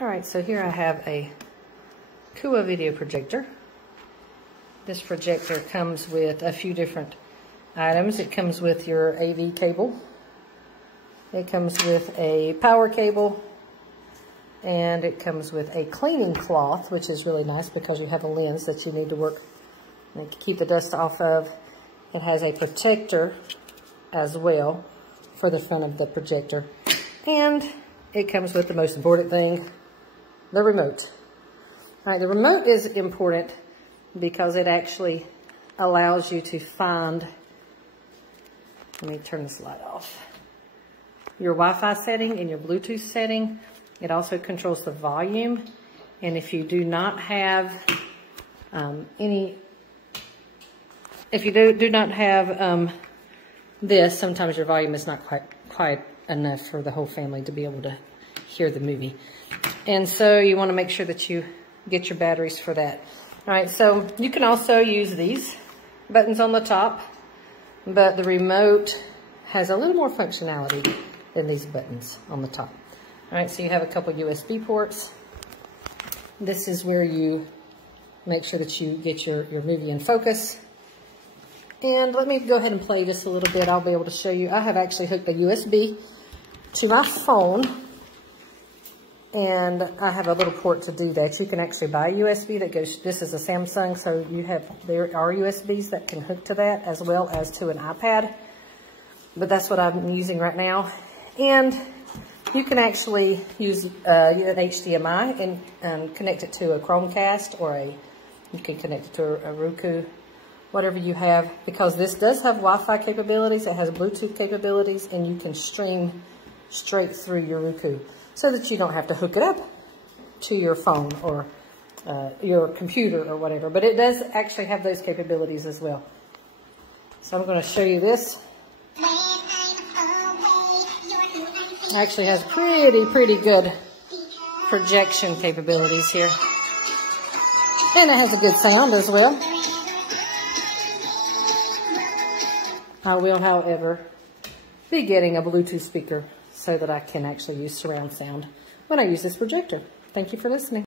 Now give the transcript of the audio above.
Alright, so here I have a COOAU video projector. This projector comes with a few different items. It comes with your AV cable. It comes with a power cable. And it comes with a cleaning cloth, which is really nice because you have a lens that you need to work and keep the dust off of. It has a protector as well for the front of the projector. And it comes with the most important thing, the remote. All right, the remote is important because it actually allows you to find, let me turn this light off, your Wi-Fi setting and your Bluetooth setting. It also controls the volume. And if you do not have this, sometimes your volume is not quite enough for the whole family to be able to hear the movie. And so you want to make sure that you get your batteries for that. All right, so you can also use these buttons on the top, but the remote has a little more functionality than these buttons on the top. All right, so you have a couple USB ports. This is where you make sure that you get your movie in focus. And let me go ahead and play just a little bit. I'll be able to show you. I have actually hooked a USB to my phone, and I have a little port to do that. You can actually buy a USB that goes, this is a Samsung, so there are USBs that can hook to that as well as to an iPad. But that's what I'm using right now. And you can actually use an HDMI and connect it to a Chromecast, or you can connect it to a Roku, whatever you have, because this does have Wi-Fi capabilities, it has Bluetooth capabilities, and you can stream straight through your Roku so that you don't have to hook it up to your phone or your computer or whatever. But it does actually have those capabilities as well. So I'm going to show you this. It actually has pretty good projection capabilities here. And it has a good sound as well. I will, however, be getting a Bluetooth speaker so that I can actually use surround sound when I use this projector. Thank you for listening.